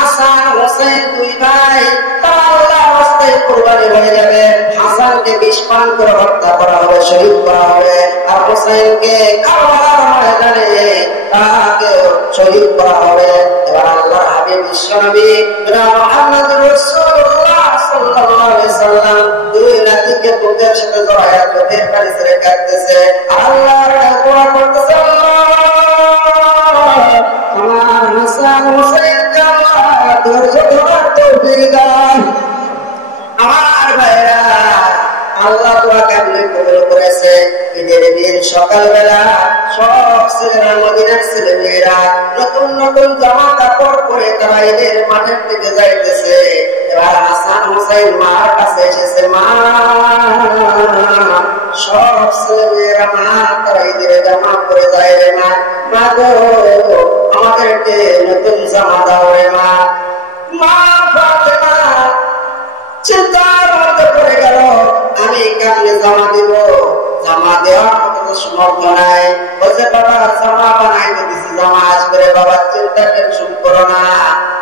হাসান হোসেন দুই ভাই আল্লাহর রাস্তায় কুরবানি হয়ে যাবে। হাসানকে বিষ পান করে হত্যা করা হবে, শহীদ করা হবে। আর হোসেনকে কারবালার ময়দানে তাকে শহীদ করা হবে। এবার আল্লাহর হাবিব বিশ্বনবী জনাব মুহাম্মদুর রাসূলুল্লাহ সাল্লাল্লাহু আলাইহি সাল্লাম দুই নাতিকে বুকের সাথে জড়ায়া চোখের পানি ছেড়ে কাঁদতেছে, আল্লাহর দোয়া করতেছে, আমার হাসান হোসেনকে আল্লাহ ধৈর্য ধরার তৌফিক দান। আমার ভাইরা, আল্লাহ দোয়া কেমনে কবুল করেছে। ঈদের দিন সকালবেলা সব ছেলেরা, মদিনার ছেলে মেয়েরা নতুন নতুন জামা কাপড় পরে তারা ঈদের মাঠের দিকে যাইতেছে। এবার হাসান হোসেন মার কাছে এসেছে, মা, সব ছেলে মেয়েরা মা তারা ঈদের জামা পরে যায় রে মা, মা গো আমাদেরকে নতুন জামা দাও রে মা। মা ফাতেমা চিন্তার মধ্যে পড়ে গেল, আমি কেমনে জামা দিব, জামা দেওয়ার মতো সমর্থ নাই। বলছে, বাবা জামা বানাইতে দিছি, জামা আসবে রে বাবা, চিন্তা টেনশন করো না।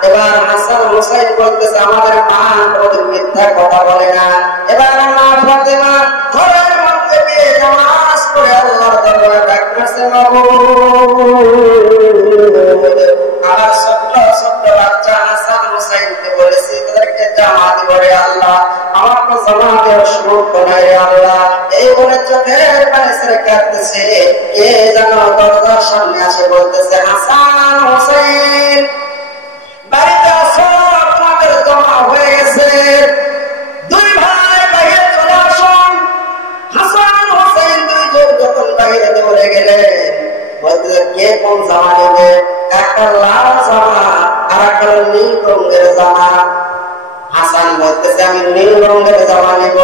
এবার হাসান হোসেন বলতেছে, আমাদের মা কোনদিন মিথ্যা কথা বলে না। এবার মা ফাতেমা ঘরের মধ্যে গিয়ে নামাজ পড়ে আল্লাহর দরবারে ডাকতেছে, আমার ছোট্ট ছোট্ট বাচ্চা হাসান হোসেনকে বলেছি তাদেরকে জামা দিব রে আল্লাহ, আমার তো জামা দেওয়ার সমর্থ নাই রে আল্লাহ। এই বলে চোখের পানি ছেড়ে কাঁদতেছে। কে যেন দরজার সামনে আসে বলতেছে, হাসান হোসেন বাড়িতে আসো, তোমাদের জামা হয়ে গেছে, দুই ভাই বাইরে চলে আসুন। হাসান হোসেন দুইজন যখন বাইরে দৌড়ে গেলেন, বলতেছে, কে কোন জামা নেবে? একটা লাল জামা আর একটা নীল রঙের জামা। হাসান বলতেছে, আমি নীল রঙের জামা নিব।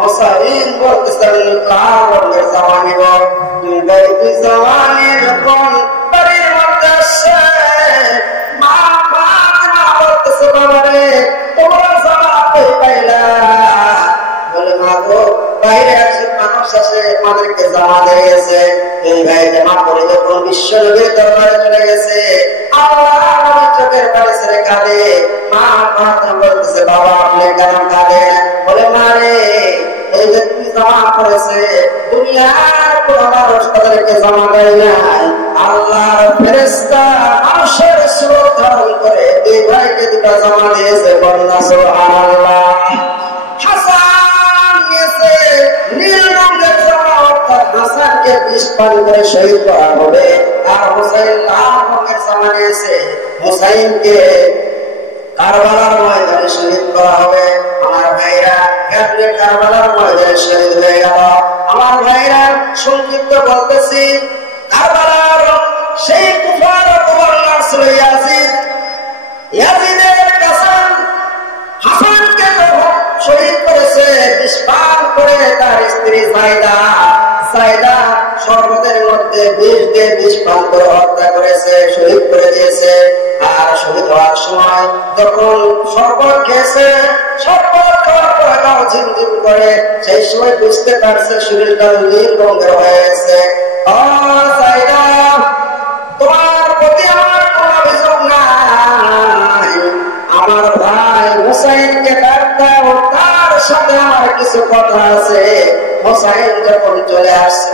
হোসেন বলতেছে, আমি লাল রঙের জামা নিব। দুই ভাই দুই জামা নিয়ে যখন বাড়ির মধ্যে আসছে, মা ফাতেমা বলতেছে, বাবা রে তোমরা জামা কই পাইলা? বলে, মা গো বাইরে আসে মানুষ আসে আমাদেরকে জামা দিয়ে গেছে। দুই ভাই জামা পরে যখন বিশ্ব নবীর দরবারে চলে গেছে, আল্লাহ নবী চোখের পানি ছেড়ে কাঁদে। মা ফাতেমা বলতেছে, বাবা আপনি কেন কাঁদেন? বলে, মা রে এই যে তুই জামা পরেছে, দুনিয়ার কোন মানুষ তাদেরকে জামা দেয় নাই। আল্লাহর ফেরেশতা আরশের সুরত ধারণ করে দুই ভাইকে দুটা জামা দিয়েছে। বন্যা সুবহানাল্লাহ। হাসান নিয়েছে নীল রঙের জামা, অর্থাৎ হাসানকে বিষ পান করে শহীদ করা হবে। আর হোসেন লাল রঙের জামা নিয়েছে, হোসেনকে কারবালার ময়দানে শহীদ করা হবে। আমার ভাইরা কেমনে কারবালার ময়দানে শহীদ হয়ে গেল? আমার ভাইরা সংক্ষিপ্ত বলতেছি, কারবালার সেই কুফার গভর্নর ছিল ইয়াজিদ। ইয়াজিদের কাছে হাসানকে শহীদ করেছে বিষ পান করে তার স্ত্রী সাইদা শরবতের মধ্যে বিষ দিয়ে বিষ পান করে হত্যা করেছে, শহীদ করে দিয়েছে। আর শহীদ হওয়ার সময় যখন শরবত খেয়েছে, শরবত খাওয়ার পর গাও ঝিমঝিম করে, সেই সময় বুঝতে পারছে শরীরটা নীল রঙের হয়ে গেছে। সাইদা, তোমার প্রতি আমার কোন অভিযোগ নাই, আমার ভাই হোসেনকে ডাক দাও, তার সাথে আমার কিছু কথা আছে। হোসেন যখন চলে আসছে,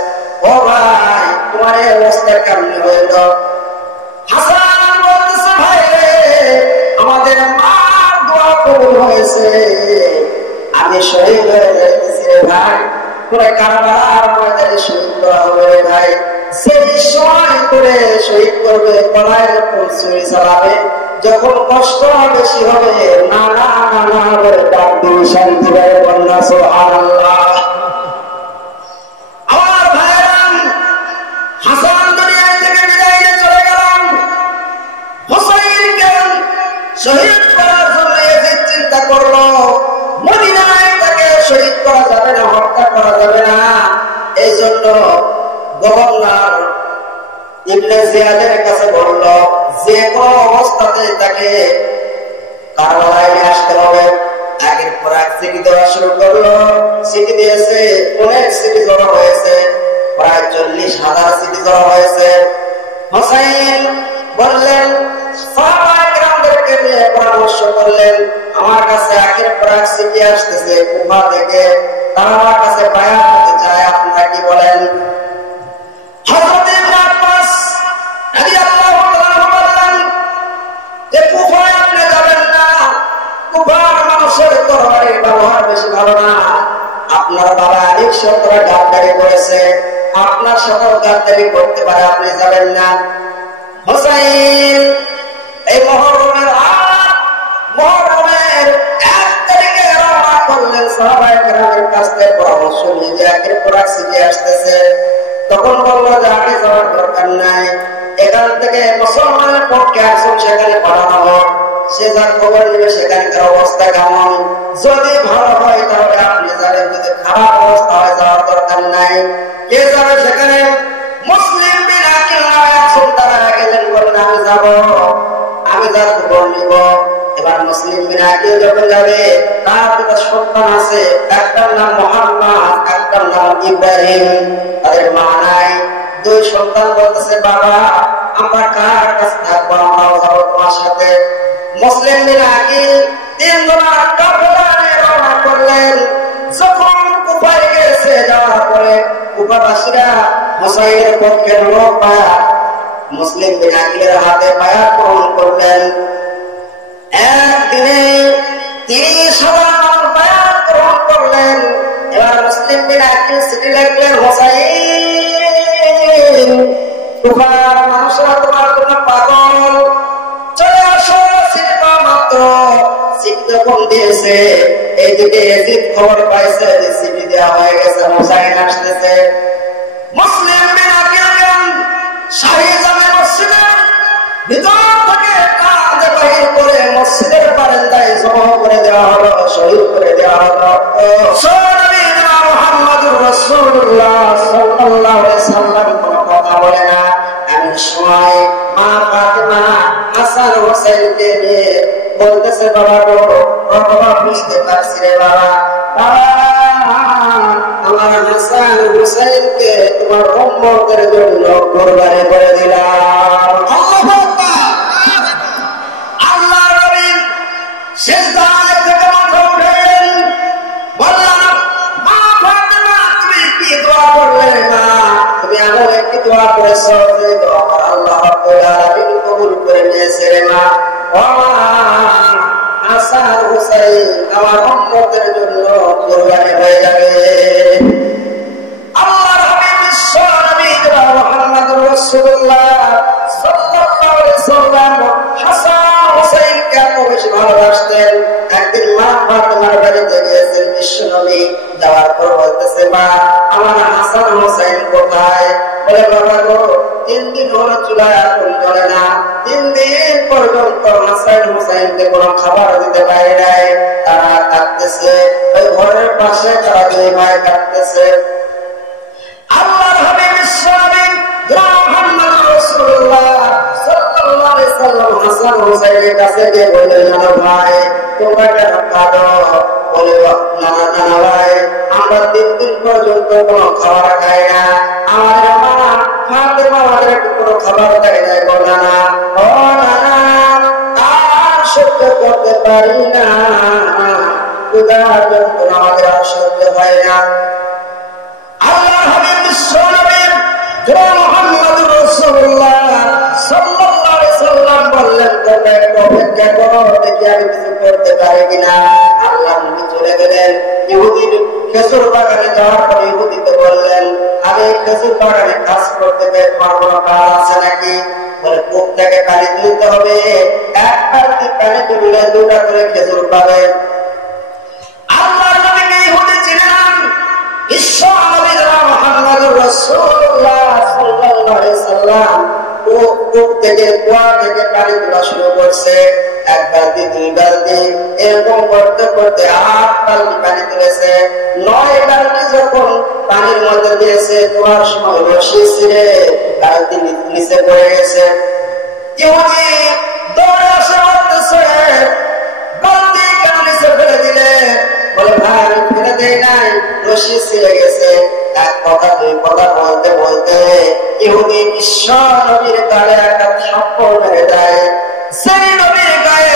ও ভাই তোমার এই অবস্থা কেমন হইল? হাসান বলতেছে, ভাই রে আমাদের মার দোয়া কবুল হয়েছে, আমি শহীদ হয়ে যাইতেছি রে ভাই। তোরা কারবালার ময়দানে শহীদ করা হবে রে ভাই। সেই সময় করে শহীদ করবে, গলায় যখন ছুরি চালাবে, যখন কষ্ট বেশি হবে, না না না না বলে ডাক দিবি, শান্তি ভাই বন্যা সুবহানাল্লাহ। আমার ভাইরা, হাসান দুনিয়া থেকে বিদায় নিয়ে চলে গেলাম। হোসেনকে শহীদ করার জন্য ইয়াজিদ চিন্তা করলো, মদিনায় তাকে শহীদ করা যাবে না, হত্যা করা যাবে না। এই জন্য গভর্নর ইবনে জিয়াদের কাছে বলল, যে কোনো অবস্থাতে তাকে কারবালায় নিয়ে আসতে হবে। আগের পর এক চিঠি দেওয়া শুরু করলো। চিঠি দিয়েছে, অনেক চিঠি জড়ো হয়েছে, প্রায় 40,000 চিঠি জড়ো হয়েছে। হোসেন বললেন, সাহাবায়ে কেরামদেরকে আমাদেরকে নিয়ে পরামর্শ করলেন, আমার কাছে আখের পরাগ শিখে আসতেছে কুফা থেকে, তারা আমার কাছে বায়াত হতে চায়, আপনারা কি বলেন? হযরত ইবনে আব্বাস রাদিয়াল্লাহু তাআলা বললেন যে কুফায় আপনি যাবেন না, কুফার মানুষের তরবারির ব্যবহার বেশি ভালো না। আপনার বাবা অনেক শতরা গাদ্দারি করেছে, আপনার সাথেও গাদ্দারি করতে পারে, আপনি যাবেন না। হুসাইন এই মুহররমের 1 তারিখে রওনা করলেন। সাহাবায়ে কেরামের কাছ থেকে পরামর্শ নিয়ে যে আখের পরাগ শিখে আসতেছে, তখন বলল যে আগে যাওয়ার দরকার নাই, এখান থেকে মুসলমানের পক্ষে একজন সেখানে পাঠানো হোক, সে যার খবর নেবে সেখানকার অবস্থা কেমন, যদি ভালো হয় তাহলে আপনি যাবেন, যদি খারাপ অবস্থা হয় যাওয়ার দরকার নাই। কে যাবে সেখানে? মুসলিম বিন আকিল নামে একজন তারা গেলেন, বললেন আমি যাব, আমি যার খবর নিব। এবার মুসলিম বিন আকিল যখন যাবে, তার 2টা সন্তান আছে, একটার নাম মুহাম্মদ, একটার নাম ইব্রাহিম, তাদের মা নাই। 2 সন্তান বলতেছে বাবা আমরা কার কাছে থাকবো, আমরাও যাবো তোমার সাথে। মুসলিম বিন আকিল 3 জনের কাফেলা নিয়ে রওনা করলেন। যখন কুফায় গেছে, যাওয়ার পরে কুফাবাসীরা হুসাইনের পক্ষের লোক পায়া মুসলিম বিন আকিলের হাতে বায়াত গ্রহণ করলেন। একদিনে 30,000 মানুষ বায়াত গ্রহণ করলেন। এবার মুসলিম বিন আকিল চিঠি লিখলেন, হুসাইন কুফার মানুষরা তোমার জন্য পাগল, চলে আসো। চিঠি পাওয়া মাত্র চিঠি যখন দিয়েছে, এইদিকে এজিদ খবর পাইছে যে চিঠি দেওয়া হয়ে গেছে, হুসাইন আসতেছে। মুসলিম বিন আকিল শাহী জামে মসজিদের ভিতর থেকে কাঁধে বাহির করে মসজিদের বারান্দায় জমা করে দেওয়া হলো, শহীদ করে দেওয়া হলো। নবীনা মুহাম্মদুর রাসূলুল্লাহ সাল্লাল্লাহু আলাইহি সাল্লাম কোনো কথা বলে না। এমন সময় মা ফাতেমা হাসান হোসেনকে নিয়ে বলতেছে, বাবা গো, বাবা বুঝতে পারছি রে বাবা, আমার হাসান হুসাইনকে তোমার উম্মতের জন্য কুরবানি করে দিলাম। আল্লাহ নবী সিজদায় থেকে মাথা উঠালেন, বললেন মা ফাতেমা তুমি কি দোয়া করলে? মা তুমি এমন একটি দোয়া করেছো যে দোয়া আল্লাহ রাব্বুল আলামিন কবুল করে নিয়েছে রে মা। ও মা, হাসান হুসাইন আমার উম্মতের জন্য কুরবানি হয়ে যাবে। আল্লাহর হাবিব বিশ্ব নবী মুহাম্মদুর রাসূলুল্লাহ সাল্লাল্লাহু আলাইহি সাল্লাম হাসান হুসাইনকে এত বেশি ভালোবাসতেন। একদিন মা ফাতেমার বাড়িতে গিয়েছেন বিশ্ব নবী, যাওয়ার পর বলতেছে, মা আমার হাসান হুসাইন কোথায়? বলে বাবা গো, 3 দিন হলো চুলায় আগুন জ্বলে না, 3 দিন পর্যন্ত হাসান হুসাইনকে কোনো খাবার দিতে পারে নাই, তারা কাঁদতেছে। ওই ঘরের পাশে তারা 2 ভাই কাঁদতেছে। আল্লাহর হাবিব বিশ্ব নবী মুহাম্মদুর রাসূলুল্লাহ সাল্লাল্লাহু আলাইহি সাল্লাম হাসান হুসাইনের কাছে গিয়ে বললেন, নানা ভাই তোমরা কেন কাঁদো? বলে নানা নানা ভাই আমরা 3 দিন পর্যন্ত কোনো খাবার খাই না, আমাদের মা ফাতেমা আমাদের কোনো খাবার দেয় না গো নানা। ও নানা আর সহ্য করতে পারি না, ক্ষুধার যন্ত্রণা আমাদের আর সহ্য হয় না। আল্লাহর হাবিব বিশ্ব নবী মুহাম্মদুর রাসূলুল্লাহ সাল্লাল্লাহু আলাইহি সাল্লাম বললেন, তোমরা একটু অপেক্ষা করো, দেখি আমি কিছু করতে পারি কিনা। আল্লাহর নবী চলে গেলেন। ইহুদির খেজুর বাগানে যাওয়ার পর ইহুদিকে বললেন, আমি খেজুর বাগানে কাজ করতে পারবো না, কাজ আছে নাকি? বলে কূপ থেকে পানি তুলতে হবে, 1 বালতি পানি তুললে 2টা করে খেজুর পাবে। আল্লাহর নবীকে ইহুদি চিনেন, বিশ্ব নবী মুহাম্মদুর রাসূলুল্লাহ সাল্লাল্লাহু আলাইহি সাল্লাম কূপ থেকে কুয়া থেকে পানি তোলা শুরু করছে। 1 বালতি 2 বালতি এরকম করতে করতে 8 বালতি পানি তুলেছে। 9 বালতি যখন পানির মধ্যে দিয়েছে, তোলার সময় রশি ছিঁড়ে বালতি নিচে পড়ে গেছে। ইহুদি দৌড়ে আসে বলতেছে, বালতি কেন নিচে ফেলে দিলে? বলে ভাই আমি ফেলে দেই নাই, রশি ছিঁড়ে গেছে। 1 কথা 2 কথা বলতে বলতে ইহুদি বিশ্ব নবীর গায়ে একটা থাপ্পড় মেরে দেয়। সেই নবীর গায়ে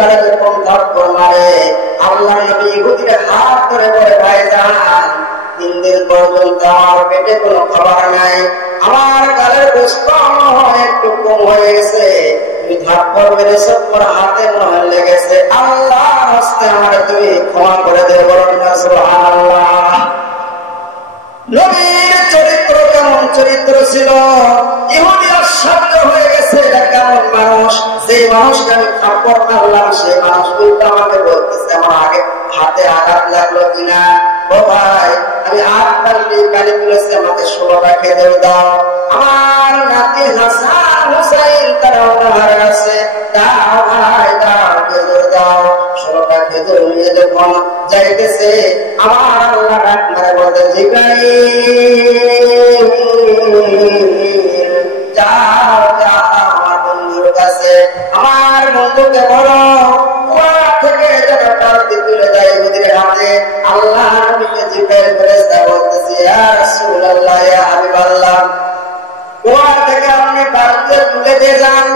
গালে যখন থাপ্পড় মারে আল্লাহ নবী ইহুদির হাত ধরে বলে ভাইজান 3 দিন পর্যন্ত আমার পেটে কোনো খাবার নাই, আমার গালের গোশত একটু কম হয়ে গেছে, তুমি থাপ্পড় মেরেছো তোমার হাতে মনে লেগেছে, আল্লাহ হস্তে আমার তুমি ক্ষমা করে দেবে, বলেন না সুবহানাল্লাহ। নবীর চরিত্র কেমন চরিত্র ছিল, ইহুদি আশ্চর্য হয়ে গেছে এটা কেমন মানুষ, সেই মানুষকে আমি থাপ্পড় মারলাম সেই মানুষ উল্টা আমাকে বলতেছে আমার আগে হাতে আঘাত লাগলো কিনা, ও ভাই আমি 8 বালতি পানি তুলেছি আমাকে 16টা খেজুর দাও, আমার নাতি হাসান হুসাইন তারা ওনার আছে, দাও ভাই দাও খেজুর দাও। 16টা খেজুর নিয়ে যখন যাইতেছে আমার আল্লাহ ডাক মারে বলতে জিবরাইল যাও যাও আমার বন্ধুর কাছে, আমার বন্ধুকে বলো কুয়া থেকে যেন বালতি তুলে দেয় ইহুদির হাতে। আল্লাহ নবীকে জিবরাইল ফেরেশতা বলতেছে ইয়া রাসূলুল্লাহ ইয়া হাবিবাল্লাহ কুয়া থেকে আপনি বালতি তুলে দিয়ে যান।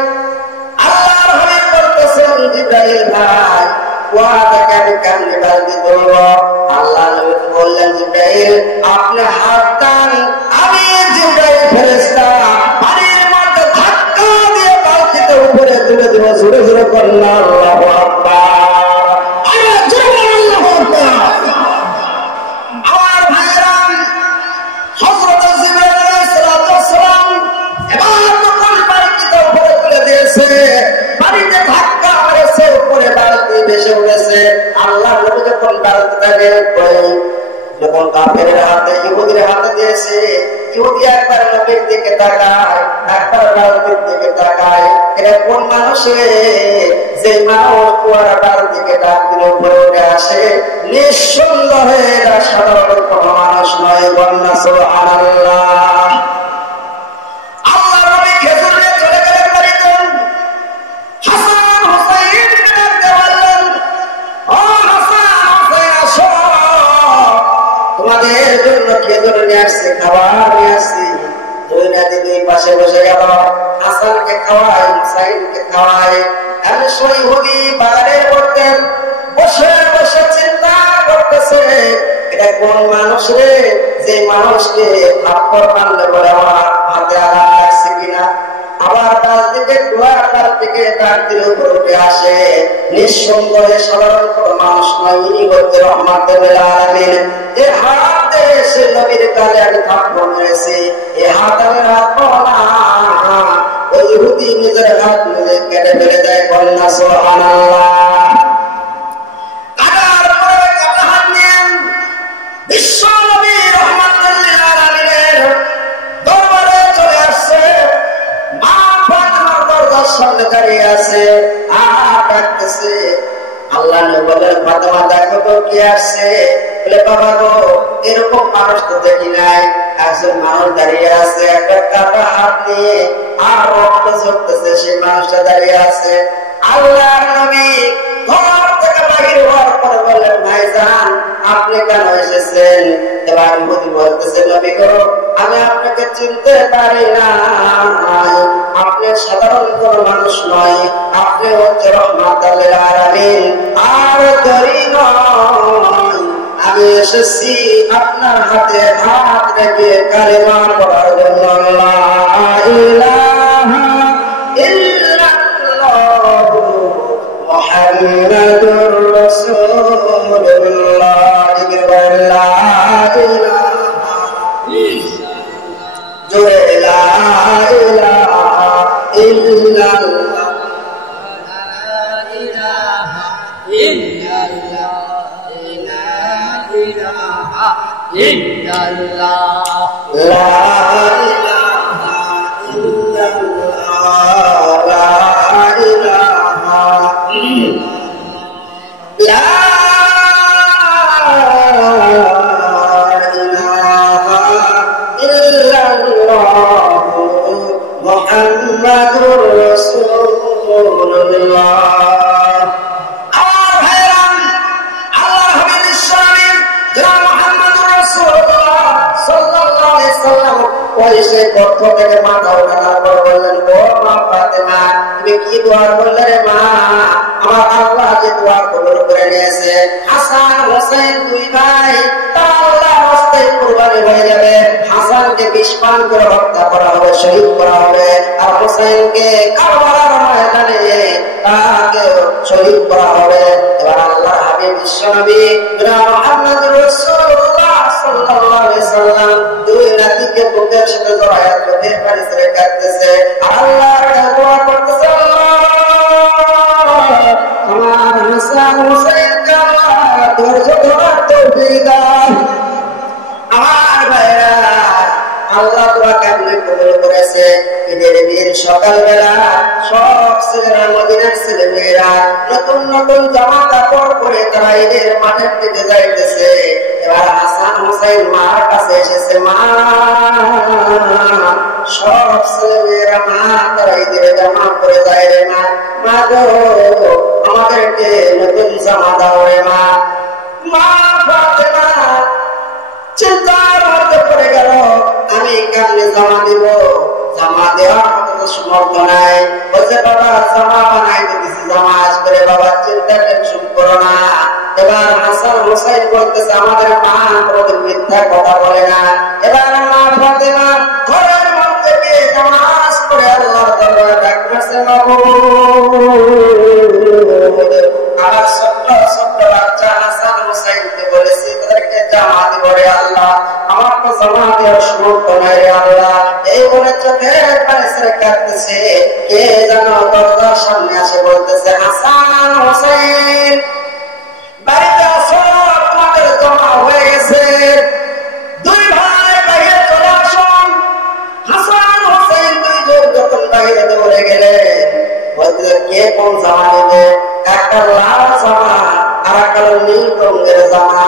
আল্লাহর হাবিব বলতেছেন জিবরাইল ভাই কুয়া থেকে আমি কেমনে বালতি তুলবো? আল্লাহ নবী বললেন জিবরাইল আপনি হাত টান, আমি জিবরাইল ফেরেশতা পানির মধ্যে ধাক্কা দিয়ে বালতিতে উপরে তুলে দেব, জোরে জোরে বলুন আল্লাহু আকবার, আরে জোরে আল্লাহু আকবার। আমার ভাইরা হযরত জিবরাইল আলাইহিস সালাম এবার যখন বালতিতে উপরে তুলে দিয়েছে পানিতে ধাক্কা মেরেছে উপরে বালতি ভেসে উঠেছে। আল্লাহ নবী যখন বালতিটা বের করে যখন কাফেরের হাতে ইহুদির হাতে দিয়েছে, ইহুদি একবার নবীর দিকে তাকায় একবার বালতির দিকে তাকায়, এটা কোন মানুষ যে মানুষ কুয়ার বালতিকে ডাক দিলে উপরে উঠে আসে? নিঃসন্দেহে এরা সাধারণ কোনো মানুষ নয়, বন্যা সুবহানাল্লাহ। আল্লাহ নবী খেজুর নিয়ে চলে গেলেন বাড়িতে, হাসান হুসাইনকে ডাকতে বললেন ও হাসান হুসাইন আসো, তোমাদের জন্য খেজুর নিয়ে আসছি, খাবার নিয়ে আসছি। দুই নাতি দুই পাশে বসে গেল, হাসানকে খাওয়াই হুসাইনকে খাওয়াই। এমন সময় ইহুদি বাগানের মধ্যে বসে বসে চিন্তা করতেছে এটা কোন মানুষ রে যে মানুষকে থাপ্পড় মারলে বলে আমার হাতে আঘাত লাগছে কিনা। আবার তার দিকে কুয়ার দিকে তার দিলে উপর উঠে আসে, নিঃসন্দেহে সাধারণ কোন মানুষ নয়, ইনি হচ্ছে রহমাতুল লিল আলামিন। এ হাতে সে নবীর গালে আমি থাপ্পড় মেরেছি, এ হাত আমি রাখবো না, ওই ইহুদি নিজের হাত নিজে কেটে ফেলে দেয়, বন্যা সুবহানাল্লাহ। বিশ্ব নবী রহমাতুল লিল আলামিনের দরবারে চলে আসছে, মা ফাতেমার দরজার সামনে দাঁড়িয়ে আছে, আর ডাকতেছে। আল্লাহ নবী বলেন ফাতেমা দেখো তো কে আসছে? বলে বাবা গো এরকম মানুষ তো দেখি নাই, একজন মানুষ দাঁড়িয়ে আছে একটা কাটা হাত নিয়ে, আর রক্ত ঝরতেছে, সেই মানুষটা দাঁড়িয়ে আছে। আল্লাহ নবী ঘর থেকে বাহির হওয়ার পরে বললেন ভাইজান আপনি কেন এসেছেন? এবার ইহুদি বলতেছে নবী গো আমি আপনাকে চিনতে পারি না, আপনি সাধারণ কোন মানুষ নয়, আপনি হচ্ছে রহমাতুল লিল আলামিন, আর দেরি নয় আমি এসেছি আপনার হাতে হাত রেখে কালিমা পড়ার জন্য। লা ইলাহা ইল্লাল্লাহু মুহাম্মাদুর রাসূলুল্লাহ, লা ইলাহা জোরে লা ইলাহা ইল্লাল্লাহ, লা ইলাহা ইল্লাল্লাহ, লা ইলাহা ইল্লাল্লাহ, লা ইলাহা লা ইলাহা ইল্লাল্লাহ মুহাম্মাদুর রাসূলুল্লাহ। ওই সে পথ থেকে মাথা উঠানোর পর বললেন ও মা ফাতেমা তুমি কি দোয়া করলে রে মা? আমার আল্লাহ যে দোয়া কবুল করে নিয়েছে। হাসান হোসেন দুই ভাই আল্লাহর রাস্তায় কুরবানি হয়ে যাবে। হাসানকে বিষ পান করে হত্যা করা হবে, শহীদ করা হবে, আর হোসেনকে কারবালার ময়দানে তাকে শহীদ করা হবে। এবার আল্লাহর হাবিব বিশ্বনবী মুহাম্মদ রাসূলুল্লাহ সাল্লাল্লাহু আলাইহি সাল্লাম দুই নাতিকে বুকের সাথে জড়ায় চোখের পানি ছেড়ে কাঁদতেছে, আর আল্লাহর কাছে দোয়া করতেছে, আমার হাসান হোসেনকে ধৈর্য ধরার তৌফিক দাও। আমার ভাইরা, আল্লাহ দোয়া কেমনে কবুল করেছে। ঈদের দিন সকালবেলা সব ছেলেরা, মদিনার ছেলে মেয়েরা নতুন নতুন জামা কাপড় পরে তারা ঈদের মাঠের দিকে যাইতেছে। এবার হাসান হোসেন মার কাছে এসেছে। মা, সব ছেলে মেয়েরা মা তারা ঈদের জামা পরে যায় রে মা। মা গো, আমাদেরকে নতুন জামা দাও রে মা। মা ফাতেমা চিন্তার মধ্যে পড়ে গেল, আমি কেমনে জামা দিব? জামা দেওয়ার মতো সমর্থ নাই। বলছে, বাবা জামা বানাইতে দিছি, জামা আসবে রে বাবা, চিন্তা টেনশন করো না। এবার হাসান হোসেন বলতেছে, আমাদের মা কোনোদিন মিথ্যা কথা বলে না। এবার মা ফাতেমা ঘরের মধ্যে গিয়ে নামাজ পড়ে আল্লাহর দরবারে ডাক মারছে, আমার ছোট্ট ছোট্ট বাচ্চা হাসান হোসেনকে বলেছি তাদেরকে জামা দিব রে আল্লাহ, আমার তো জামা দেওয়ার সমর্থ নাই রে আল্লাহ। এই বলে চোখের পানি ছেড়ে কাঁদতেছে। কে যেন দরজার সামনে আসে বলতেছে, হাসান হোসেন বাড়িতে আসো, তোমাদের জমা হয়ে গেছে। দুই ভাই বাইরে চলে আসুন। হাসান হোসেন দুইজন যখন বাইরে দৌড়ে গেলেন, বলতেছে, কে কোন জামা নেবে? একটা লাল জামা আর একটা নীল রঙের জামা।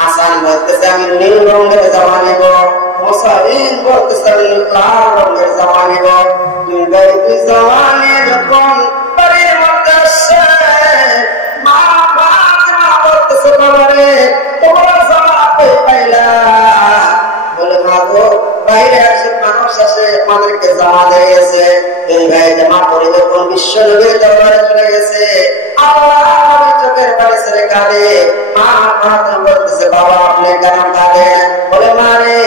হাসান বলতেছে, আমি নীল রঙের জামা নেব। হোসেন বলতেছে, আমি লাল রঙের জামা নেব। দুই ভাই দুই জামা নিয়ে যখন বাড়ির মধ্যে আসছে, মা ফাতেমা বলতেছে, বাবা রে, তোমরা জামা কই পাইলা? বলে, মা গো, বাইরে একজন মানুষ আসে, আমাদেরকে জামা দিয়ে গেছে। দুই ভাই জামা পরে যখন বিশ্ব নবীর দরবারে চলে গেছে, আল্লাহ নবী চোখের পানি ছেড়ে কাঁদে। মা ফাতেমা বলতেছে, বাবা আপনি কেন কাঁদেন? বলে, মা রে,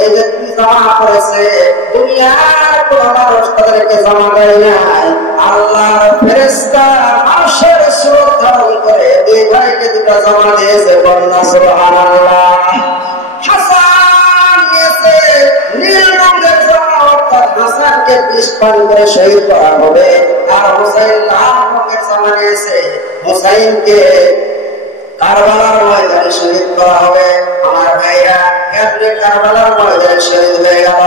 এই যে তুমি জামা পরেছে, দুনিয়ার কোন মানুষ তাদেরকে জামা দেয় নাই। আল্লাহর ফেরেশতা মানুষের স্বরূপ ধারণ করে দুই ভাইকে দুটা জামা দিয়েছে। বন্যা সুবহানাল্লাহ। হাসান নিয়েছে নীল রঙের জামা, অর্থাৎ হাসানকে বিষ পান করে শহীদ করা হবে। আর হোসেন লাল রঙের জামা নিয়েছে, হোসেনকে কারবালার ময়দানে শহীদ করা হবে। আমার ভাইরা, কেমনে কারবালার ময়দানে শহীদ হয়ে গেল?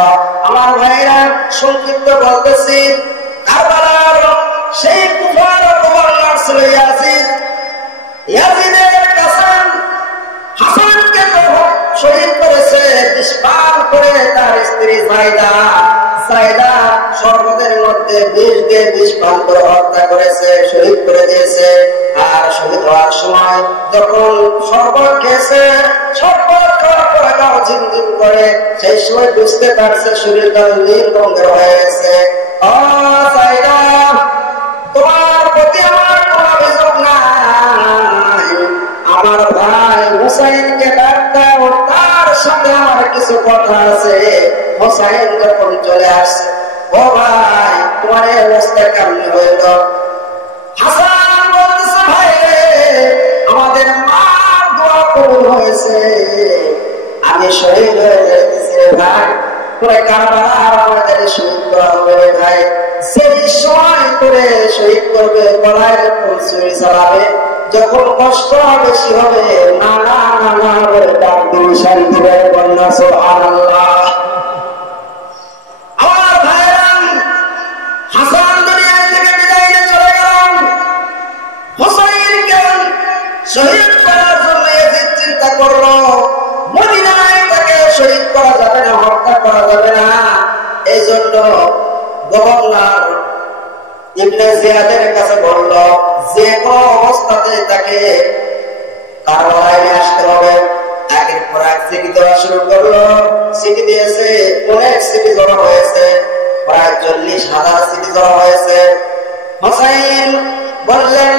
আমার ভাইরা, সংক্ষিপ্ত বলতেছি, কারবালার সেই কুফার গভর্নর ছিল ইয়াজিদ। ইয়াজিদের কাছে হাসানকে শহীদ করেছে বিষ পান করে তার স্ত্রী সাইদা শরবতের মধ্যে বিষ দিয়ে বিষ পান করে হত্যা করেছে, শহীদ করে দিয়েছে। আর শহীদ হওয়ার সময় যখন শরবত খেয়েছে, শরবত খাওয়ার পরে গাও ঝিমঝিম করে, সেই সময় বুঝতে পারছে শরীরটা নীল রঙের হয়ে গেছে। ও সাইদা, তোমার প্রতি আমার কোনো অভিযোগ নাই। আমার ভাই হোসেনকে ডাক দাও, তার সাথে আমার কিছু কথা আছে। হোসেন যখন চলে আসছে, ও ভাই, তোমার এই অবস্থা কেমন হইল? হাসান বলতেছে, ভাই রে, আমাদের মার দোয়া কবুল হয়েছে, আমি শহীদ হয়ে যাইতেছি রে ভাই। তোরে কারবালার ময়দানে শহীদ করা হবে রে ভাই। সেই সময় করে শহীদ করবে, গলায় যখন ছুরি চালাবে, যখন কষ্ট বেশি হবে, না না না না বলে ডাক দিন, শান্তি দেয়। বন্যা সুবহানাল্লাহ। আমার ভাইরা, হাসান দুনিয়া থেকে বিদায় নিয়ে চলে গেলেন। হোসেনকে শহীদ করার জন্য ইয়াজিদ চিন্তা করলো, মদিনায় তাকে শহীদ করা যাবে না, হত্যা করা যাবে না। এই জন্য গভর্নর ইবনে জিয়াদের কাছে বলল, যে কোনো অবস্থাতে তাকে কারবালায় নিয়ে আসতে হবে। একের পর এক চিঠি দেওয়া শুরু করলো। চিঠি দিয়েছে, অনেক চিঠি জমা হয়েছে। প্রায় 40,000 সিটি জড়ো হয়েছে। হুসাইন বললেন,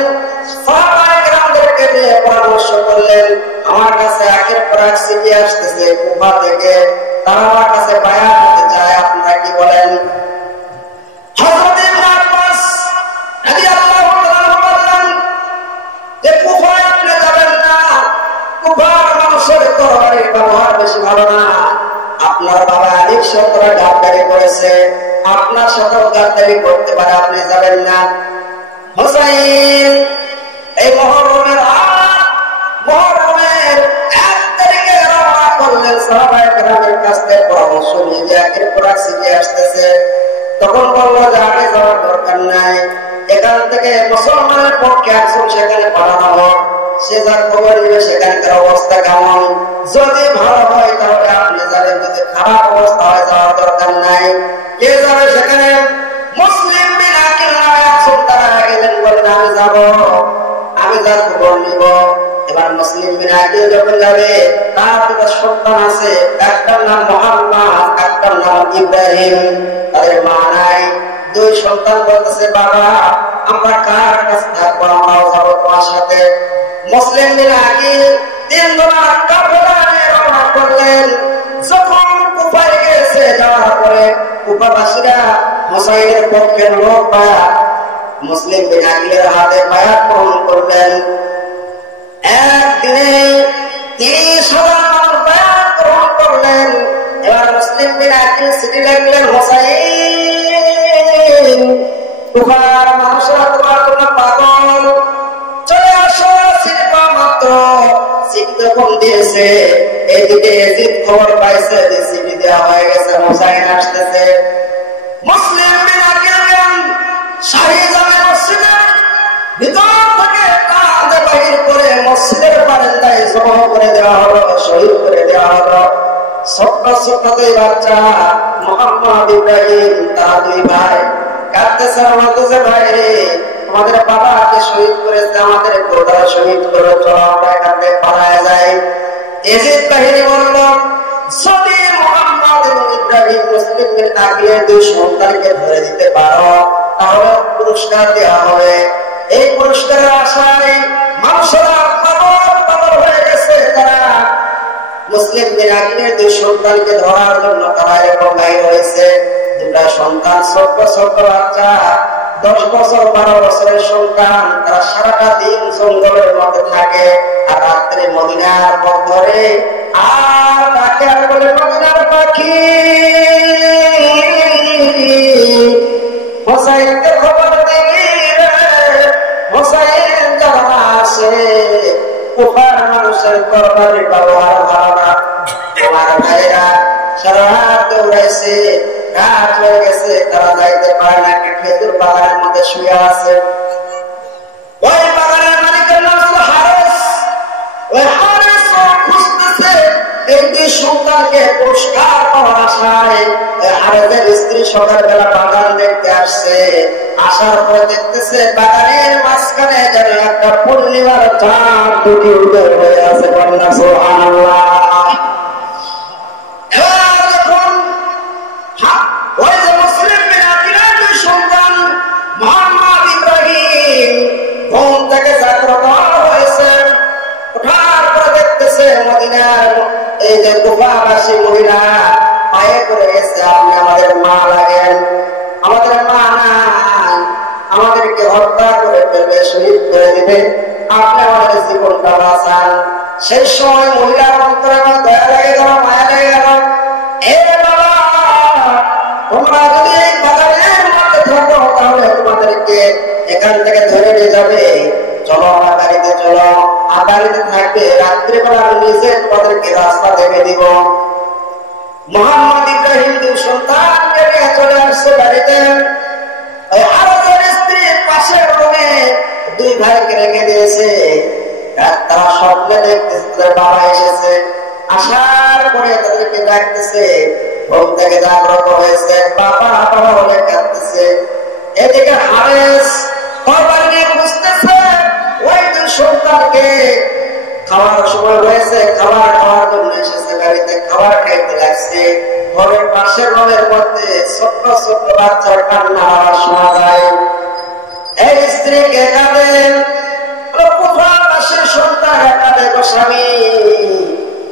সাহাবায়ে কেরামদেরকে নিয়ে পরামর্শ করলেন, আমার কাছে একের পর এক সিটি আসতেছে কুফা থেকে, তারা আমার কাছে বায়াত হতে চায়, আপনারা কি বলেন? হযরত ইবনে আব্বাস রাদিয়াল্লাহু তাআলা বললেন যে কুফায় আপনি যাবেন না, কুফার মানুষের তরবারির ব্যবহার বেশি ভালো না। আপনার বাবা অনেক সতরা গাদ্দারি করেছে, আপনার সাথেও গাদ্দারি করতে পারে, আপনি যাবেন না। হুসাইন এই মুহররমের 1 তারিখে রওনা করলেন। সাহাবায়ে কেরামের কাছ থেকে পরামর্শ নিয়ে একের পর এক সিটি আসতেছে। তখন বলল যে আগে যাওয়ার দরকার নাই, এখান থেকে মুসলমানের পক্ষে একজন সেখানে পাঠানো হোক, সে যার খবর নিবে সেখানকার অবস্থা কেমন, যদি ভালো হয় তাহলে আপনি যাবেন, যদি খারাপ অবস্থা হয় যাওয়ার দরকার নাই। কে যাবে সেখানে? মুসলিম বিন আকিল নামে একজন তারা গেলেন, বললেন আমি যাব, আমি যার খবর নিব। এবার মুসলিম বিন আকিল যখন যাবে, তার 2 সন্তান আছে, একটার নাম মুহাম্মদ, একটার নাম ইব্রাহিম। তাদের মা নাই। 2 সন্তান বলতেছে, বাবা আমরা কার কাছে থাকবো, আমরাও যাবো তোমার সাথে। মুসলিম বিন আকিল 3 জনের কাফেলা নিয়ে রওনা করলেন। যখন কুফায় গেছে, যাওয়ার পরে কুফাবাসীরা হুসাইনের পক্ষের লোক পায়া মুসলিম বিন আকিলের হাতে বায়াত গ্রহণ করলেন। একদিনে 30,000 মানুষ বায়াত গ্রহণ করলেন। এবার মুসলিম বিন আকিল সিটি লাগলেন, হুসাইন কুফার মানুষরা তোমার জন্য পাগল, চলে আসো। সিটি পাওয়া মাত্র সিটি যখন দিয়েছে, এদিকে এজিদ খবর পাইছে যে সিটি দেওয়া হয়ে গেছে, হুসাইন আসতেছে। মুসলিম বিন আকিল শাহী জামে মসজিদের ভিতর থেকে কাঁধে বাহির করে মসজিদের বারান্দায় জমা করে দেওয়া হলো, শহীদ করে দেওয়া হলো। ছোট্ট ছোট্ট 2 বাচ্চা মুহাম্মদ ইব্রাহিম, তারা 2 ভাই কাঁদতেছে, বলতেছে ভাই রে আমাদের বাবাকে শহীদ করেছে, আমাদের কোথাও শহীদ করে, চলো আমরা এখান থেকে পালায় যাই। এজিদ বাহিনী বলল, যদি মুহাম্মদ এবং ইব্রাহিম মুসলিম বিন আকিলের 2 সন্তানকে ধরে দিতে পারো তাহলে পুরস্কার দেওয়া হবে। এই পুরস্কারের আশায় মানুষেরা পাগল হয়ে গেছে। তারা মুসলিম বিন আকিলের 2 সন্তানকে ধরার জন্য তারা এরকম বাইর হয়েছে। 2টা সন্তান ছোট্ট ছোট্ট বাচ্চা, 10 বছর 12 বছরের সন্তান। তারা সারাটা দিন জঙ্গলের মধ্যে থাকে আর রাত্রে মদিনার পথ ধরে আর তাকে আর বলে, মদিনার পাখি হুসাইনকে খবর দিবি রে, হুসাইন যখন আসে কুফার মানুষের তরবারির ব্যবহার ভালো না। আমার ভাইরা সারা রাত দৌড়াইছে, রাত হয়ে গেছে, তারা যাইতে পারে না। একটা খেজুর বাগানের মধ্যে শুয়ে আছে। ওই বাগানের মালিকের নাম ছিল হারেস। ওই হারেস খুঁজতেছে এই 2 সন্তানকে পুরস্কার পাওয়ার আশায়। হারেসের স্ত্রী সকালবেলা বাগান দেখতে আসছে, আসার পরে দেখতেছে বাগানের মাঝখানে যেন একটা পূর্ণিমার চাঁদ 2টি উদয় হয়ে আছে। বলেন সুবহানাল্লাহ। ওই যে মুসলিম বিন আকিলের 2 সন্তান মুহাম্মদ ইব্রাহিম ঘুম থেকে জাগ্রত হয়েছে, ওঠার পরে দেখতেছে মদিনার এই যে কুফাবাসী মহিলা পায়ে পড়ে গেছে, আপনি আমাদের মা লাগেন, আমাদের মা নাই, আমাদেরকে হত্যা করে ফেলবে, শহীদ করে দিবে, আপনি আমাদের জীবনটা বাঁচান। সেই সময় মহিলার অন্তরে দয়া লেগে গেল, মায়া লেগে গেল। এ বাবা, তোমরা যদি এই বাগানের মধ্যে থাকো তাহলে তোমাদেরকে এখান থেকে ধরে নিয়ে যাবে, চলো আমার গাড়িতে চলো, আর গাড়িতে থাকবে, রাত্রিবেলা আমি নিজে তোমাদেরকে রাস্তা দেখে দিব। মুহাম্মদ ইব্রাহিম 2 সন্তানকে নিয়ে চলে আসছে বাড়িতে। হারেসের স্ত্রীর পাশের রুমে 2 ভাইকে রেখে দিয়েছে। তারা স্বপ্নে দেখতেছে তাদের বাবা এসেছে, আসার পরে তাদেরকে ডাকতেছে, ঘুম থেকে জাগ্রত হয়েছে, বাবা বাবা বলে কাঁদতেছে। এদিকে হারেস তরবারি নিয়ে খুঁজতেছে ওই 2 সন্তানকে। খাওয়ার সময় হয়েছে, খাবার খাওয়ার জন্য এসেছে, গাড়িতে খাবার খাইতে লাগছে। ঘরের পাশের রুমের মধ্যে ছোট্ট ছোট্ট বাচ্চার কান্না আওয়াজ শোনা যায়। এই স্ত্রীকে কাঁদেন, পাশের সন্তান কাঁদে গো স্বামী,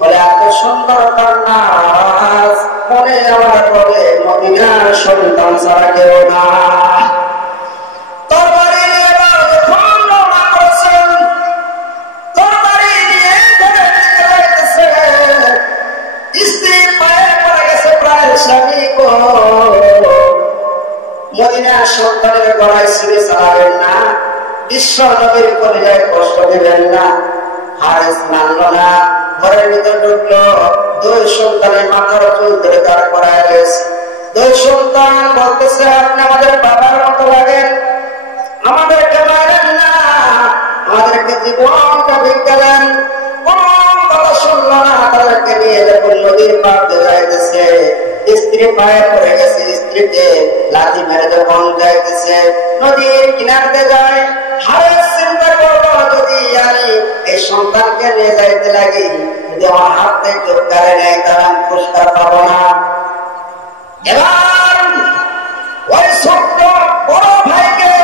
বলে এত সুন্দর কান্না আওয়াজ মনে আমার বলে মদিনার সন্তান ছাড়া কেউ না। মদিনার সন্তানের গলায় ছুরি চালাবেন না, বিশ্ব নবীর কলিজায় কষ্ট দেবেন না। হারেস মানল না, ঘরের ভিতর ঢুকলো, দুই সন্তানের মাথার চুল ধরে দাঁড় করায় রয়েছে। দুই সন্তান বলতেছে, আপনি আমাদের বাবার মতো লাগেন, আমাদেরকে মারেন না, আমাদেরকে জীবনটা ভিক্ষা দেন। কোন কথা শুনল না, তাদেরকে নিয়ে যখন নদীর পার দিয়ে যাইতেছে, স্ত্রী পায়ে পড়ে গেছে, স্ত্রীকে লাথি মেরে যখন যাইতেছে নদীর কিনারতে যায়, হারেস চিন্তা করলো, যদি আমি এই সন্তানকে নিয়ে যাইতে লাগি, যদি আমার হাত থেকে কেউ কারে নেয় তাহলে আমি পুরস্কার পাবো না। এবার ওই ছোট্ট বড় ভাইকে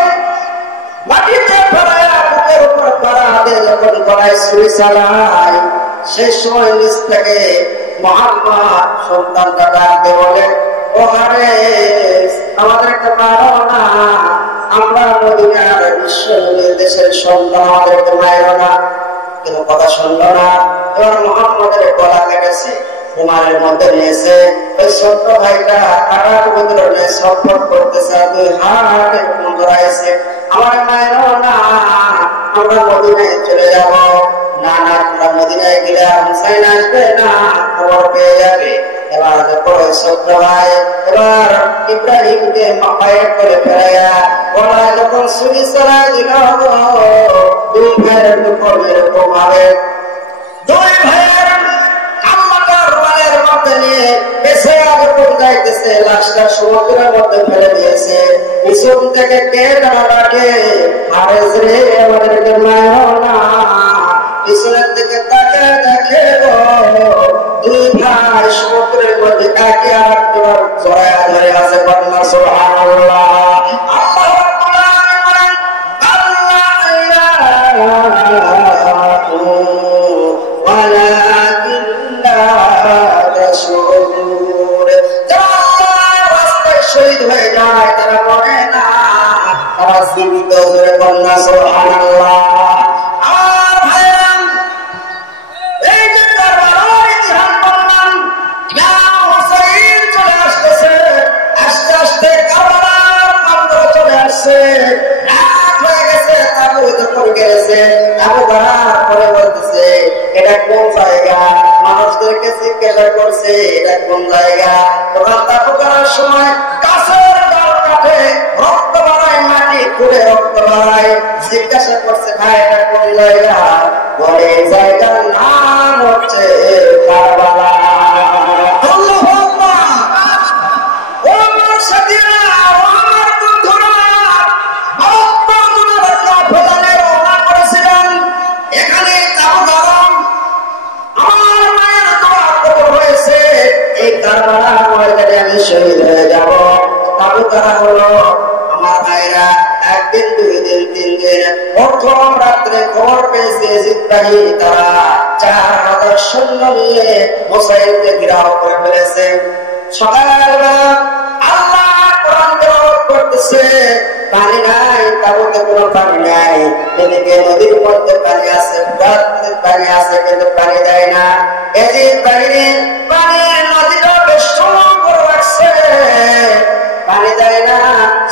মাটিতে ফেলায়া বুকের উপর পাড়া দিয়ে যখন গলায় ছুরি চালায়, সেই সময় নিচ থেকে মুহাম্মদ সন্তানটা ডাকতে বলে, ও হারেস, আমাদেরকে মারো না, আমরা মদিনার বিশ্ব দেশের সন্তান, আমাদেরকে মারো না। কিন্তু কথা শুনলো না। এবার মুহাম্মদের গলা কেটেছে, রুমালের মধ্যে নিয়েছে, ওই ছোট্ট ভাইটা কাটার ভিতরে নিয়ে ছটফট করতেছে, দুই হাত এরকম ধরাইছে, আমার মায়েরও না, আমরা মদিনায় চলে যাব। না না, তোমরা মদিনায় গেলে হুসাইন আসবে না, খবর পেয়ে যাবে। এবার দেখো ওই ছোট্ট ভাই এবার ইব্রাহিমকে পায়ের করে ফেরাইয়া গলায় যখন ছুরি চালাই দিল, দুই ভাইয়ের দুঃখ এরকম হবে, দুই ভাইয়ের কান্নাটা রুমালের মধ্যে নিয়ে পেছে যখন যাইতেছে, লাশটা সমুদ্রের মধ্যে ফেলে দিয়েছে। পিছন থেকে কে যেন ডাকে, হারেস রে, আমাদেরকে মারো না। পিছনের দিকে তাকে দেখে দুই ভাই সমুদ্রের মধ্যে একে আরেকজন জড়ায়া ধরে আছে। কন্যা সুবহানাল্লাহ। শহীদ হয়ে যায়, তারা মরে না, তারা জীবিত ধরে। কন্যা সুবহানাল্লাহ। এটা কোন জায়গা, মানুষদেরকে জিজ্ঞাসা করছে এটা কোন জায়গা। তখন তাবু করার সময় গাছের ডাল কাটে, রক্ত বাড়ায়, মাটি খুঁড়ে রক্ত বাড়ায়, জিজ্ঞাসা করছে ভাই এটা কোন জায়গা, বলে এই জায়গার নাম হচ্ছে কারবালা। শহীদ হয়ে যাব। তাবু করা হলো আমার ভাইরা, একদিন, দুই দিন, তিন দিন, প্রথম রাত্রে খবর পেয়েছে জিব্রাইল তারা 4000 সৈন্য নিয়ে হুসাইনকে ঘেরাও করে ফেলেছে। সকালবেলা আল্লাহ কোরআন তেলাওয়াত করতেছে, পানি নাই, তাবুতে কোনো পানি নাই, এদিকে নদীর মধ্যে পানি আছে, পানি আছে, কিন্তু পানি দেয় না। এদিক বাহিনী পানির নদীটা বেশ সময় করে রাখছে, পানি দেয় না।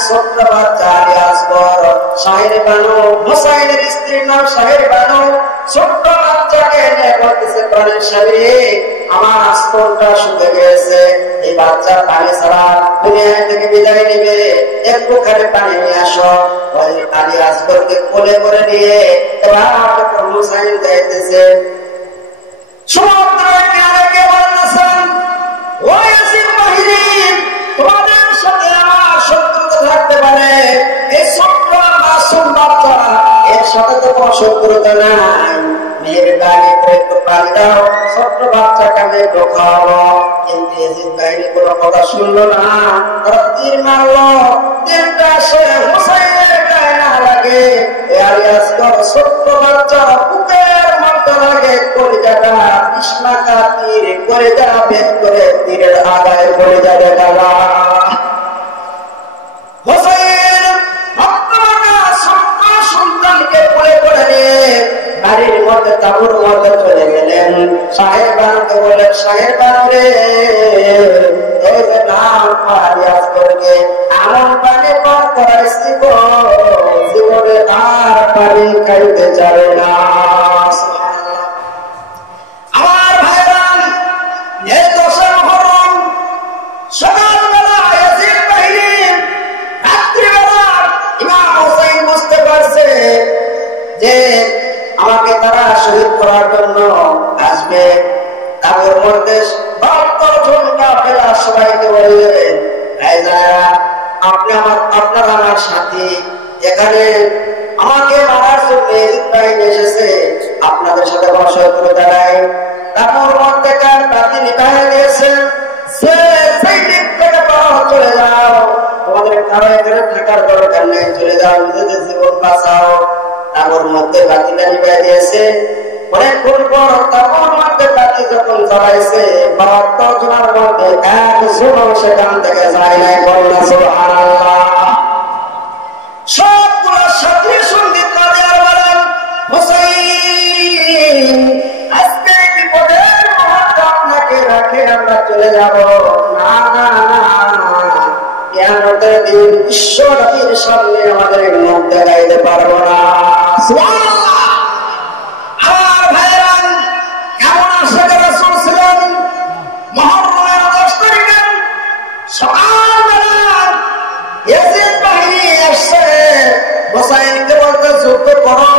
ছোট্ট বাচ্চা আসবর, শাহের বানু, হুসাইনের স্ত্রীর নাম শাহের বানু, ছোট্ট বাচ্চাকে নিয়ে বলতেছে, প্রাণের স্বামী, আমার আস্তরটা শুকে গেছে, এই বাচ্চা পানি ছাড়া দুনিয়া থেকে বিদায় নিবে, একটুখানি পানি নিয়ে আসো। ওই আলী আসবরকে কোলে করে নিয়ে এবার হুসাইন যাইতেছে। সমুদ্রের কিনারে কে বলতেছেন, ওই আসিফ বাহিনী, তোমাদের সাথে আমার শত্রুতা থাকতে পারে, এই ছোট্ট মাসুম বাচ্চা, এর সাথে তো কোনো শত্রুতা নাই, মেহেরবানি একটু পানি দাও, ছোট্ট বাচ্চাকে আমি একটু খাওয়াবো। কিন্তু ইয়াজিদ বাহিনী কোনো কথা শুনলো না, তারা তীর মারলো। তীরটা সে হুসাইনের গায়ে না লাগে, ছোট্ট বাচ্চার বুকের মধ্যে লাগে, কলিজাটা বিষ্ণাকা তীর কলিজা ভেদ করে তীরের আগায় কলিজা দেখা যায়। হুসাইন সন্তানকে কোলে করে নিয়ে বাড়ির মধ্যে তাঁবুর মধ্যে চলে গেলেন। সাহেবানকে বললেন, সাহেবান রে, এই যে নাম পারিয়াজ করবে এমন পানি পান করাইছি গো, জীবনে আর পানি খাইতে চাবে না। আমার ভাইরান, এই 10 মুহররম সকালবেলা ইয়াজিদ বাহিনী, রাত্রিবেলা ইমাম হুসাইন বুঝতে পারছে যে আমাকে তারা শহীদ করার জন্য আসবে। তাদের মধ্যে সবাইকে বলে দেবেন, আপনারা আমার সাথী, এখানে আমাকে মারার জন্য ইয়াজিদ বাহিনী এসেছে, আপনাদের সাথে কোনো শত্রুতা নাই। তারপর মধ্যেকার বাতি নিভাইয়া দিয়েছেন, সেই দিক থেকে চলে যাও, তোমাদের কারো এখানে থাকার দরকার নেই, চলে যাও, নিজেদের জীবন বাঁচাও। তারপর মধ্যে বাতিটা নিভাইয়া দিয়েছে। অনেকক্ষণ পর তারপর মধ্যে বাতি যখন জ্বালাইছে, 72 জনের মধ্যে একজনও সেখান থেকে যায় নাই। বলনা সুবহানাল্লাহ। সবগুলো সাথী সঙ্গীত বাজার বলেন, হুসাইন আজকে বিপদের মুহূর্তে আপনাকে রাখে আমরা চলে যাব না, না না, কিয়ামতের দিন বিশ্বনবীর সামনে আমাদের মুখ দেখাইতে পারবো না। সুবহানাল্লাহ। আমার ভাইরান, কেমন আশিক রাসূল ছিলেন। মুহররমের 10 তারিখে সকালবেলা ইয়াজিদ বাহিনী এসে হুসাইনকে বলতে, যুদ্ধ করো।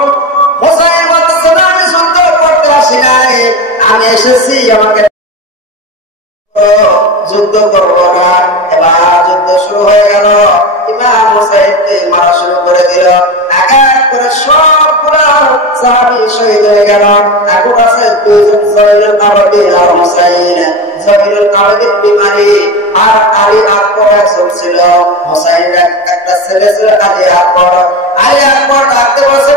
হুসাইন বলতেছে, না, আমি যুদ্ধ করতে আসি নাই, আমি এসেছি আমাকে যুদ্ধ করবো না। এবার যুদ্ধ শুরু হয়ে গেল। ইমাম হুসাইনকে মারা শুরু করে দিল। এক এক করে সবগুলো সাহাবী শহীদ হয়ে গেল। এখন আছে 2 জন, জয়নুল আবেদিন আর হুসাইন। জয়নুল আবেদিন বিমারি আর আলী আকবর একজন ছিল। হুসাইনের একটা ছেলে ছিল আলী আকবর। আলী আকবর ডাকতে বসে,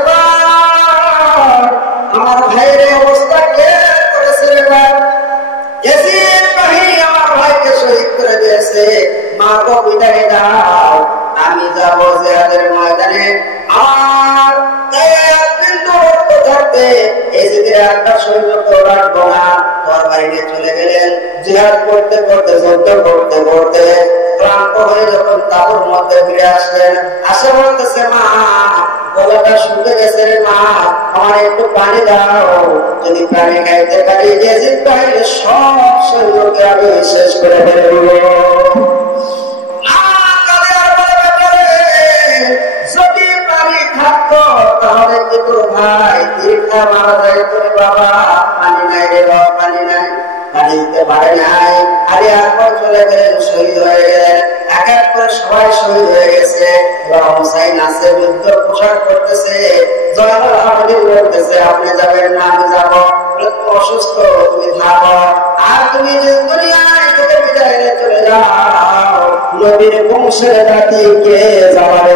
আমার ভাইয়ের অবস্থা কে করেছে রে বাপ? ইয়াজিদ বাহিনী আমার ভাইকে শহীদ করে দিয়েছে, মাকে বিদায় দাও, আমি যাব জিহাদের ময়দানে। আর কিন্তু থাকতে ইয়াজিদের একটা সৈন্যকে রাখবো না। তরবারি নিয়ে চলে গেলেন। জিহাদ করতে করতে, যুদ্ধ করতে করতে ক্লান্ত হয়ে যখন তাঁবুর মধ্যে ফিরে আসলেন, আসে বলতেছে, মা, গলাটা শুকে গেছে রে মা, আমার একটু পানি দাও, যদি পানি খাইতে পারি ইয়াজিদ বাহিনীর সব সৈন্যকে আমি শেষ করে ফেলব। যদি পানি থাকতো তাহলে কি তোর ভাই দীর্ঘা মারা যাইত রে বাবা। পানি নাই রে বাবা, পানি নাই, পানি দিতে পারে নাই। আরে একবার চলে গেলেন, শহীদ হয়ে গেলেন। এক এক করে সবাই শহীদ হয়ে গেছে। এবার হুসাইন আছে, যুদ্ধ পোশাক করতেছে। জয়নুল আবেদিন বলতেছে, আপনি যাবেন না, আমি যাবো। অসুস্থ, তুমি থাকো, আর তুমি দুনিয়ায় থেকে বিদায় নিয়ে চলে যাও। নবীর বংশের জাতিকে যাওয়ার